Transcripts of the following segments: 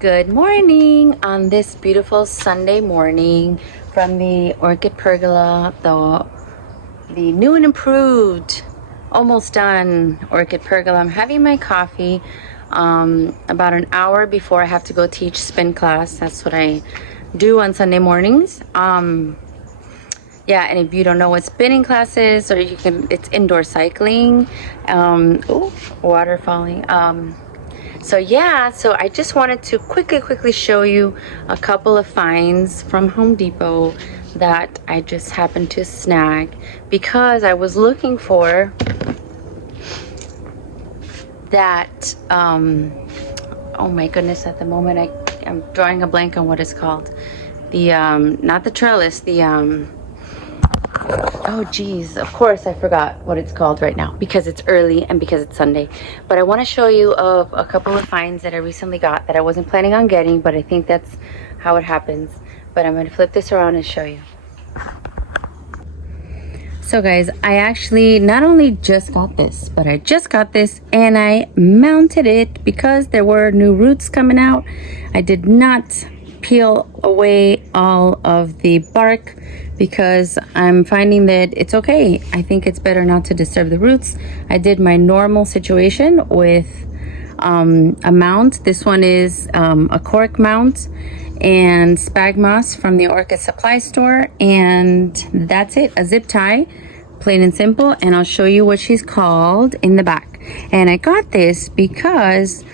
Good morning on this beautiful Sunday morning from the Orchid Pergola, the new and improved, almost done Orchid Pergola. I'm having my coffee about an hour before I have to go teach spin class. That's what I do on Sunday mornings. Yeah, and if you don't know what spinning class is, or it's indoor cycling. Oh, water falling. So I just wanted to quickly show you a couple of finds from Home Depot that I just happened to snag because I was looking for that, oh my goodness, at the moment I'm drawing a blank on what it's called. The, not the trellis, the, oh geez, of course I forgot what it's called right now because it's early and because it's Sunday. But I want to show you of a couple of finds that I recently got that I wasn't planning on getting, but I think that's how it happens. But I'm going to flip this around and show you. So guys, I actually not only just got this, but I just got this and I mounted it because there were new roots coming out. I did not peel away all of the bark because I'm finding that it's okay. I think it's better not to disturb the roots. I did my normal situation with a mount. This one is a cork mount and spag moss from the Orchid Supply Store, and that's it, a zip tie, plain and simple. And I'll show you what she's called in the back. And I got this because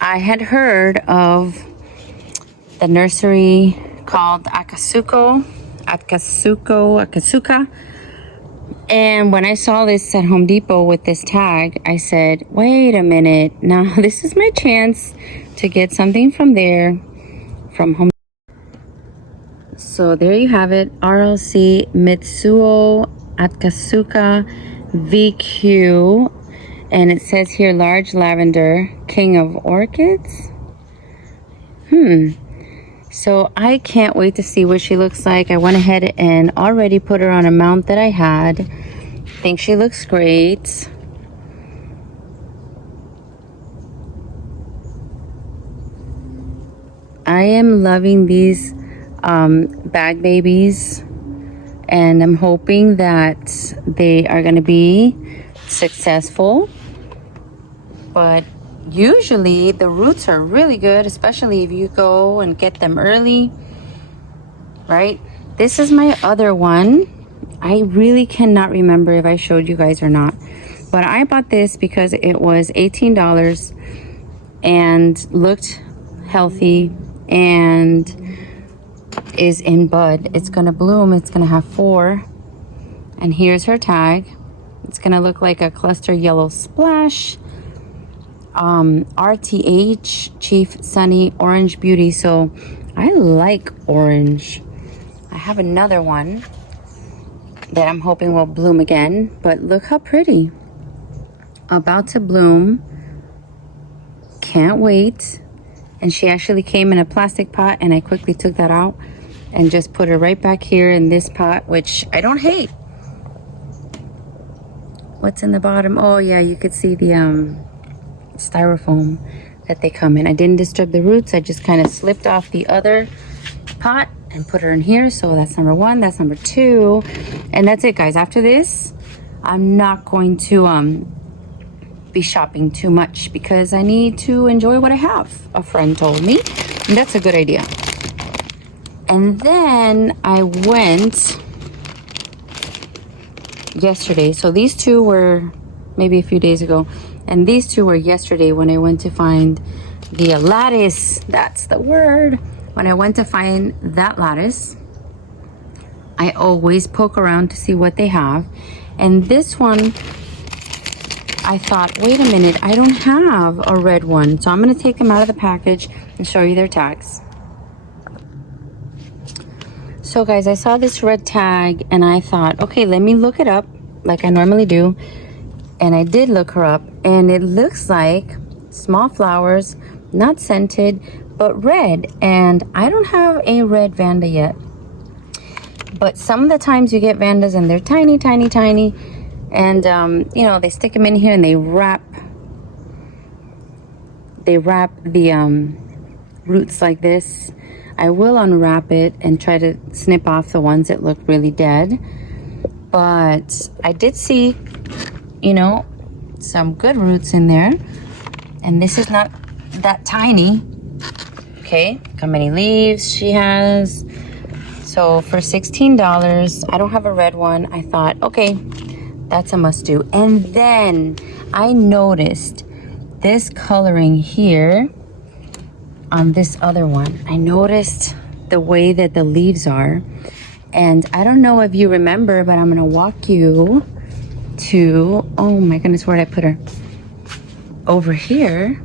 I had heard of the nursery called Akasuka. And when I saw this at Home Depot with this tag, I said, wait a minute, now this is my chance to get something from there, from Home. So there you have it, RLC Mitsuo Akasuka VQ, and it says here large lavender, king of orchids. So I can't wait to see what she looks like. I went ahead and already put her on a mount that I had. I think she looks great. I am loving these bag babies, and I'm hoping that they are going to be successful. But usually the roots are really good, especially if you go and get them early, right? This is my other one. I really cannot remember if I showed you guys or not, but I bought this because it was $18 and looked healthy and is in bud. It's gonna bloom. It's gonna have 4, and here's her tag. It's gonna look like a cluster yellow splash. RTH Chief Sunny Orange Beauty. So I like orange. I have another one that I'm hoping will bloom again, but look how pretty. About to bloom. Can't wait. And she actually came in a plastic pot, and I quickly took that out and just put her right back here in this pot, which I don't hate. What's in the bottom? Oh yeah, you could see the styrofoam that they come in. I didn't disturb the roots. I just kind of slipped off the other pot and put her in here. So that's number 1, that's number 2, and that's it, guys. After this, I'm not going to be shopping too much because I need to enjoy what I have, a friend told me, and that's a good idea. And then I went yesterday, so these two were maybe a few days ago, and these two were yesterday when I went to find the lattice. That's the word. When I went to find that lattice, I always poke around to see what they have. And this one, I thought, wait a minute, I don't have a red one. So I'm going to take them out of the package and show you their tags. So guys, I saw this red tag and I thought, okay, let me look it up like I normally do. And I did look her up, and it looks like small flowers, not scented, but red. And I don't have a red Vanda yet, but some of the times you get Vandas and they're tiny, and you know, they stick them in here and they wrap the roots like this. I will unwrap it and try to snip off the ones that look really dead. But I did see, you know, some good roots in there. And this is not that tiny. Okay, look how many leaves she has. So for $16, I don't have a red one. I thought, okay, that's a must do. And then I noticed this coloring here on this other one. I noticed the way that the leaves are. And I don't know if you remember, but I'm gonna walk you to, oh my goodness, where'd I put her? Over here.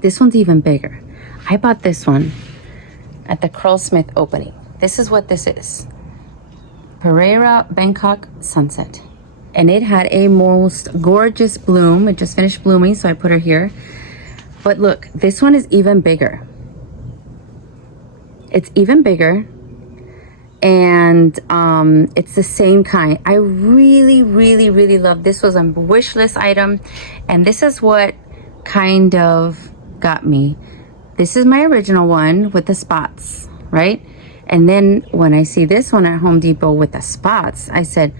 This one's even bigger. I bought this one at the Curlsmith opening. This is what this is. Pereira Bangkok Sunset. And it had a most gorgeous bloom. It just finished blooming, so I put her here. But look, this one is even bigger. It's even bigger. And it's the same kind. I really, really, really love this. Was a wish list item. And this is what kind of got me. This is my original one with the spots, right? And then when I see this one at Home Depot with the spots, I said,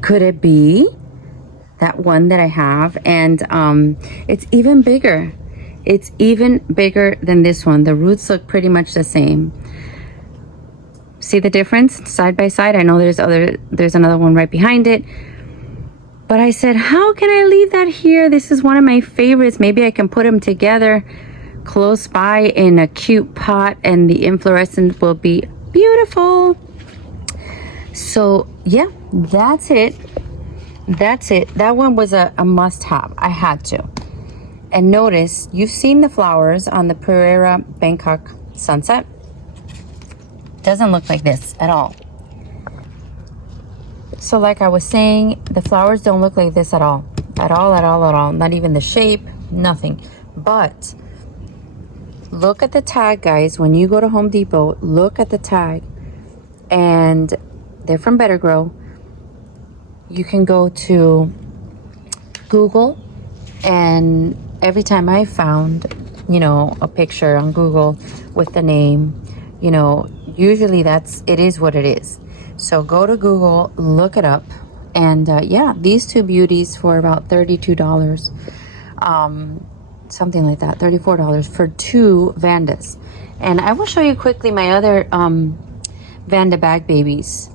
could it be that one that I have? And it's even bigger. It's even bigger than this one. The roots look pretty much the same. See the difference side by side? I know there's another one right behind it. But I said, how can I leave that here? This is one of my favorites. Maybe I can put them together close by in a cute pot and the inflorescence will be beautiful. So yeah, that's it. That's it. That one was a must have. I had to. And notice, you've seen the flowers on the Pereira Bangkok Sunset. Doesn't look like this at all. So like I was saying, the flowers don't look like this at all. At all, at all, at all. Not even the shape, nothing. But look at the tag, guys. When you go to Home Depot, look at the tag. And they're from Better Grow. You can go to Google, and every time I found, you know, a picture on Google with the name, you know, usually it is what it is. So go to Google, look it up, and yeah, these two beauties for about $32, something like that, $34 for two Vandas. And I will show you quickly my other Vanda bag babies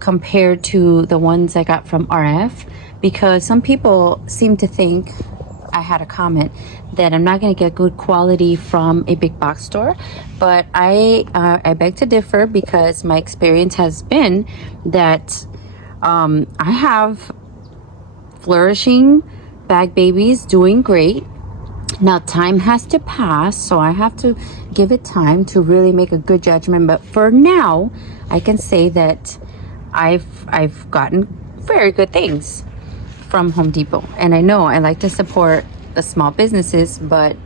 compared to the ones I got from RF, because some people seem to think, I had a comment, that I'm not going to get good quality from a big box store. But I beg to differ, because my experience has been that I have flourishing bag babies doing great. Now time has to pass, so I have to give it time to really make a good judgment. But for now, I can say that I've gotten very good things from Home Depot. And I know I like to support the small businesses, but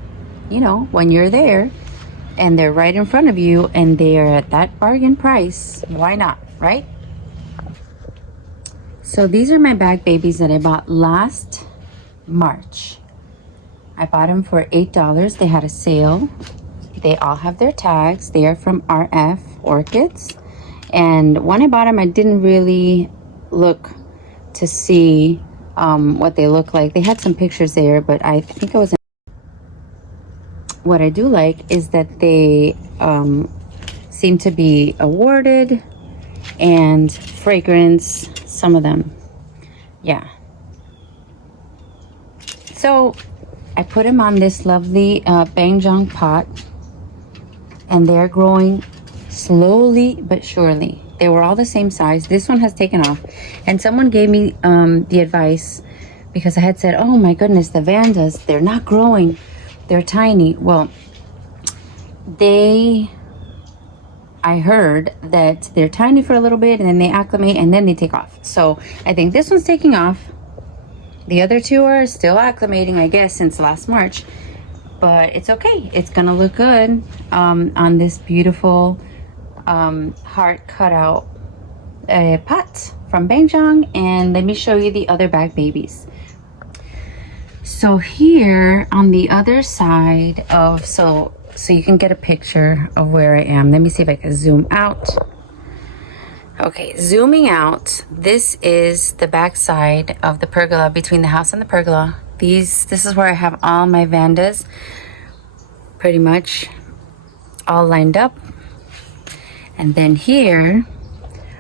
you know, when you're there and they're right in front of you and they're at that bargain price, why not, right? So these are my bag babies that I bought last March. I bought them for $8. They had a sale. They all have their tags. They are from RF Orchids. And when I bought them, I didn't really look to see what they look like. They had some pictures there, but I think it was. What I do like is that they seem to be awarded, and fragrance, some of them. Yeah. So I put them on this lovely Bangjong pot, and they're growing slowly but surely. They were all the same size. This one has taken off, and someone gave me the advice, because I had said, oh my goodness, the Vandas, they're not growing, they're tiny. Well, I heard that they're tiny for a little bit and then they acclimate and then they take off. So I think this one's taking off. The other two are still acclimating, I guess, since last March. But it's okay. It's gonna look good on this beautiful heart cutout pot from Bangjong. And let me show you the other bag babies. So here on the other side of, so you can get a picture of where I am. Let me see if I can zoom out. Okay, zooming out, this is the back side of the pergola, between the house and the pergola. This is where I have all my vandas pretty much all lined up. And then here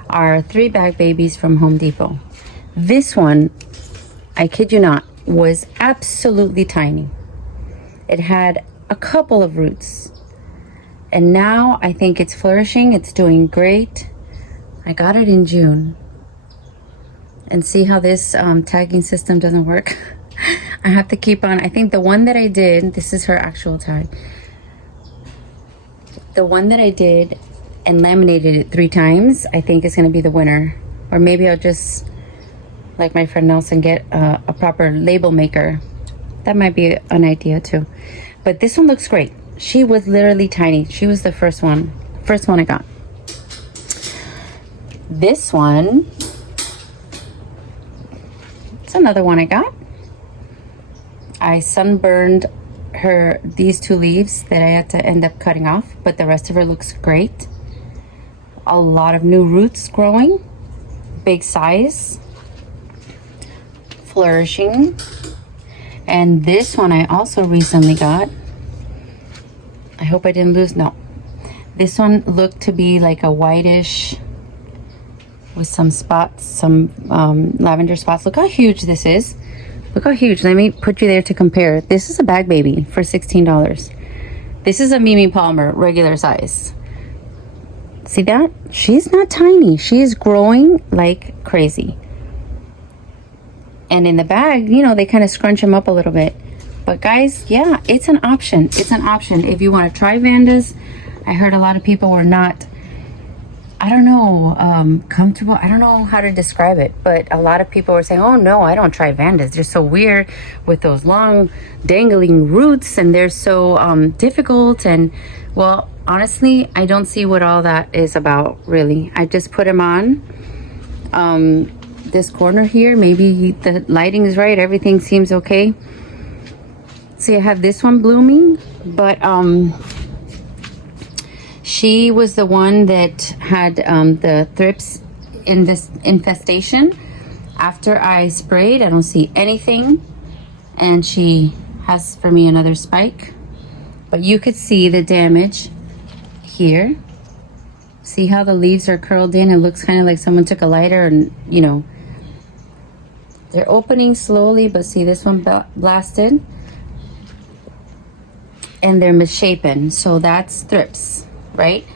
are 3 bag babies from Home Depot. This one, I kid you not, was absolutely tiny. It had a couple of roots. And now I think it's flourishing. It's doing great. I got it in June. And see how this tagging system doesn't work? I have to keep on. I think the one that I did, this is her actual tag. The one that I did and laminated it 3 times, I think is going to be the winner. Or maybe I'll just, like my friend Nelson, get a proper label maker. That might be an idea too. But this one looks great. She was literally tiny. She was the first one I got. This one, it's another one I got. I sunburned her, these 2 leaves that I had to end up cutting off, but the rest of her looks great. A lot of new roots growing, big size, flourishing. And this one I also recently got. I hope I didn't lose, no. This one looked to be like a whitish with some spots, some lavender spots. Look how huge this is. Look how huge. Let me put you there to compare. This is a bag baby for $16. This is a Mimi Palmer, regular size. See that? She's not tiny. She is growing like crazy. And in the bag, you know, they kind of scrunch them up a little bit. But guys, yeah, it's an option. It's an option. If you want to try vandas, I heard a lot of people were not, I don't know, comfortable. I don't know how to describe it, but a lot of people were saying, oh no, I don't try vandas. They're so weird with those long dangling roots, and they're so difficult. And well, honestly, I don't see what all that is about, really. I just put them on this corner here. Maybe the lighting is right. Everything seems okay. See, I have this one blooming, but she was the one that had the thrips in this infestation. After I sprayed, I don't see anything, and she has for me another spike. But you could see the damage here. See how the leaves are curled in? It looks kind of like someone took a lighter and, you know, they're opening slowly, but see this one blasted, and they're misshapen. So that's thrips, right?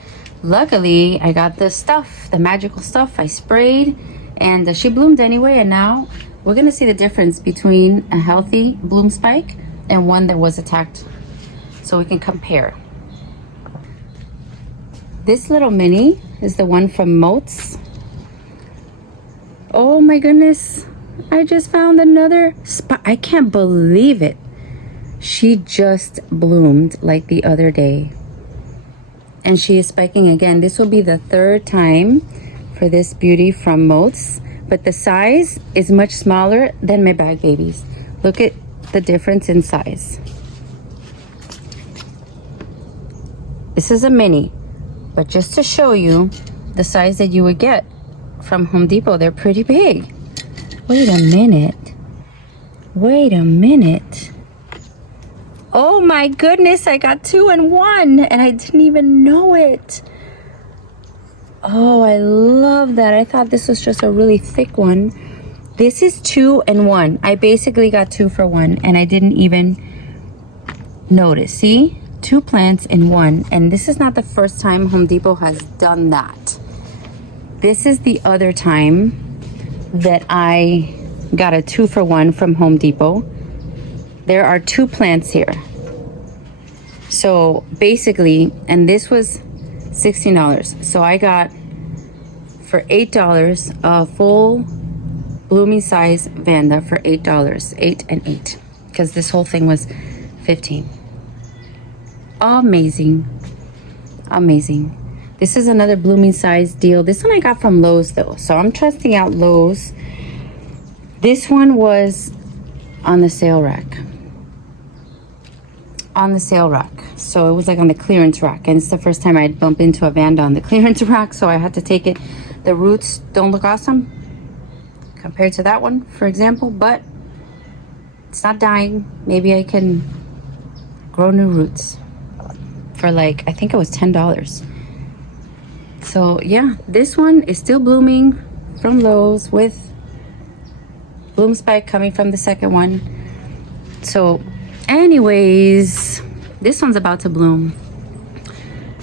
Luckily, I got the stuff, the magical stuff. I sprayed, and she bloomed anyway. And now we're gonna see the difference between a healthy bloom spike and one that was attacked, so we can compare. This little mini is the one from Moats. Oh my goodness, I just found another spot. I can't believe it. She just bloomed like the other day, and she is spiking again. This will be the 3rd time for this beauty from Moats, but the size is much smaller than my bag babies. Look at the difference in size. This is a mini, but just to show you the size that you would get from Home Depot, they're pretty big. Wait a minute. Wait a minute. Oh my goodness, I got 2 in 1 and I didn't even know it. Oh, I love that. I thought this was just a really thick one. This is 2 in 1. I basically got 2 for 1 and I didn't even notice. See? 2 plants in 1. And this is not the first time Home Depot has done that. This is the other time that I got a 2 for 1 from Home Depot. There are 2 plants here. So basically, and this was $16. So I got for $8 a full blooming size vanda for $8. 8 and 8. Because this whole thing was $15. Amazing. Amazing. This is another blooming size deal. This one I got from Lowe's though. So I'm trusting out Lowe's. This one was on the sale rack. On the sale rack. So it was like on the clearance rack, and it's the first time I'd bump into a Vanda on the clearance rack, so I had to take it. The roots don't look awesome compared to that one, for example, but it's not dying. Maybe I can grow new roots for like, I think it was $10. So yeah, this one is still blooming from Lowe's with bloom spike coming from the second one. So anyways, this one's about to bloom.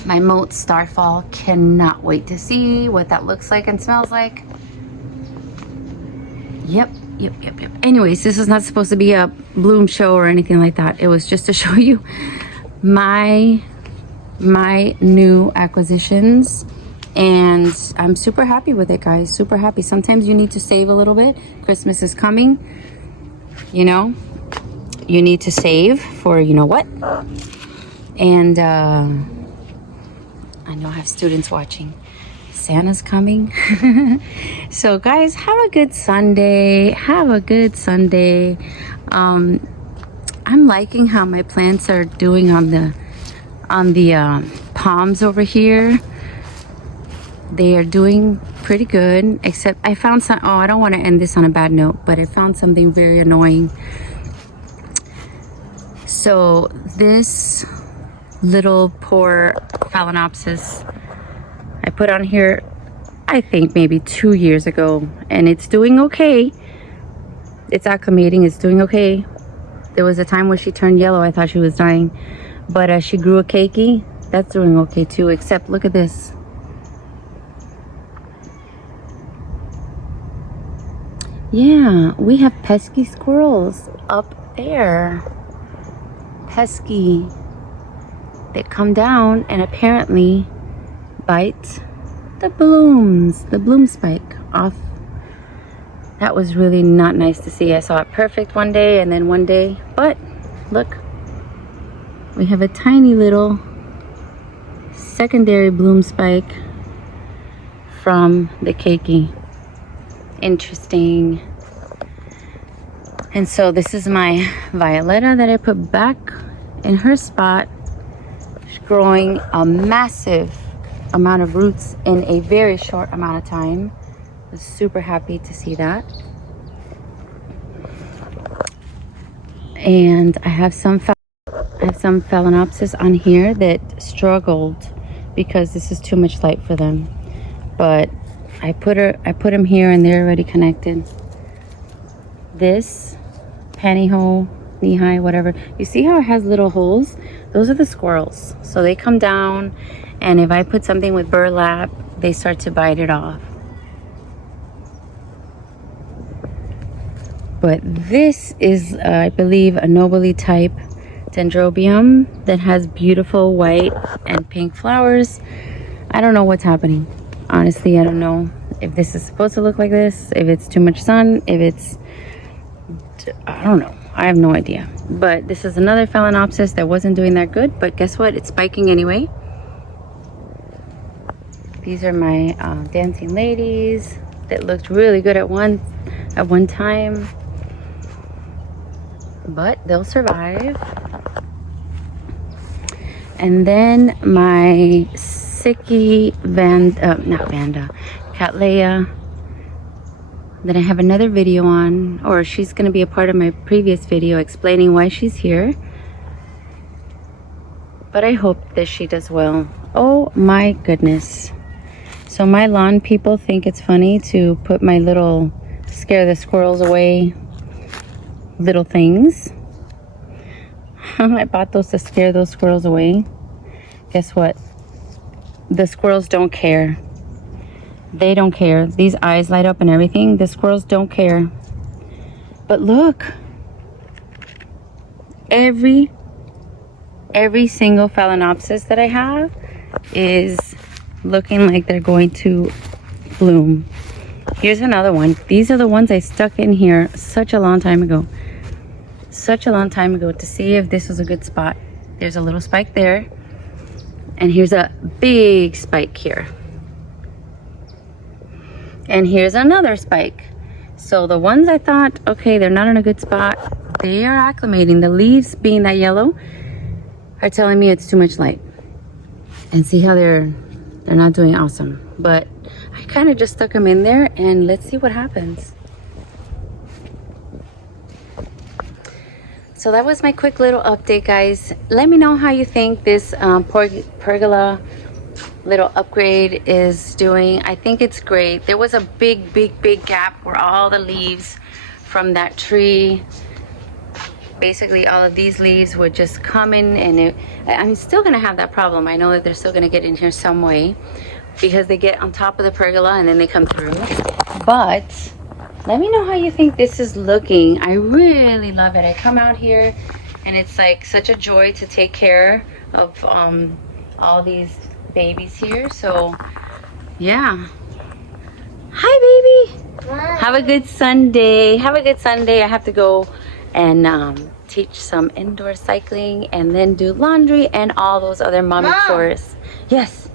My Moat Starfall, cannot wait to see what that looks like and smells like. Yep. Anyways, this was not supposed to be a bloom show or anything like that. It was just to show you my new acquisitions, and I'm super happy with it, guys. Super happy. Sometimes you need to save a little bit. Christmas is coming, you know. You need to save for you know what. And I know I have students watching. Santa's coming. So guys, have a good Sunday. Have a good Sunday. I'm liking how my plants are doing on the palms over here. They are doing pretty good, except I found some, oh, I don't want to end this on a bad note, but I found something very annoying. So this little poor Phalaenopsis I put on here, I think maybe 2 years ago, and it's doing okay. It's acclimating, it's doing okay. There was a time where she turned yellow. I thought she was dying, but as she grew a cakey, that's doing okay too. Except look at this. Yeah, we have pesky squirrels up there. Pesky. They come down and apparently bite the blooms, the bloom spike off. That was really not nice to see. I saw it perfect one day and then one day, but look, we have a tiny little secondary bloom spike from the keiki. Interesting. And so this is my Violetta that I put back in her spot. She's growing a massive amount of roots in a very short amount of time. I was super happy to see that. And I have some Phalaenopsis on here that struggled because this is too much light for them. But I put them here and they're already connected. This pantyhose, knee-high, whatever. You see how it has little holes? Those are the squirrels. So they come down, and if I put something with burlap, they start to bite it off. But this is, I believe, a nobly type dendrobium that has beautiful white and pink flowers. I don't know what's happening. Honestly, I don't know if this is supposed to look like this, if it's too much sun, if it's, I don't know. I have no idea. But this is another Phalaenopsis that wasn't doing that good, but guess what? It's spiking anyway. These are my dancing ladies that looked really good at one time, but they'll survive. And then my Sicky Cattleya that I have another video on, or she's going to be a part of my previous video explaining why she's here. But I hope that she does well. Oh my goodness. So my lawn people think it's funny to put my little scare the squirrels away little things. I bought those to scare those squirrels away. Guess what? The squirrels don't care. They don't care. These eyes light up and everything. The squirrels don't care. But look. Every single Phalaenopsis that I have is looking like they're going to bloom. Here's another one. These are the ones I stuck in here such a long time ago. Such a long time ago to see if this was a good spot. There's a little spike there. And here's a big spike here. And here's another spike. So the ones I thought, okay, they're not in a good spot, they are acclimating. The leaves being that yellow are telling me it's too much light. And see how they're not doing awesome. But I kind of just stuck them in there, and let's see what happens. So that was my quick little update, guys. Let me know how you think this pergola little upgrade is doing. I think it's great. There was a big gap where all the leaves from that tree, basically all of these leaves would just come in, and I'm still gonna have that problem. I know that they're still gonna get in here some way because they get on top of the pergola and then they come through. But let me know how you think this is looking. I really love it. I come out here and it's like such a joy to take care of all these babies here. So yeah. Hi, baby. Hi. Have a good Sunday. Have a good Sunday. I have to go and teach some indoor cycling and then do laundry and all those other mommy chores. Yes.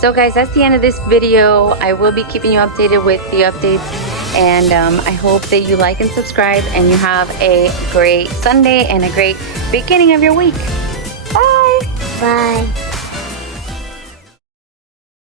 So guys, that's the end of this video. I will be keeping you updated with the updates, and I hope that you like and subscribe and you have a great Sunday and a great beginning of your week. Bye. Bye.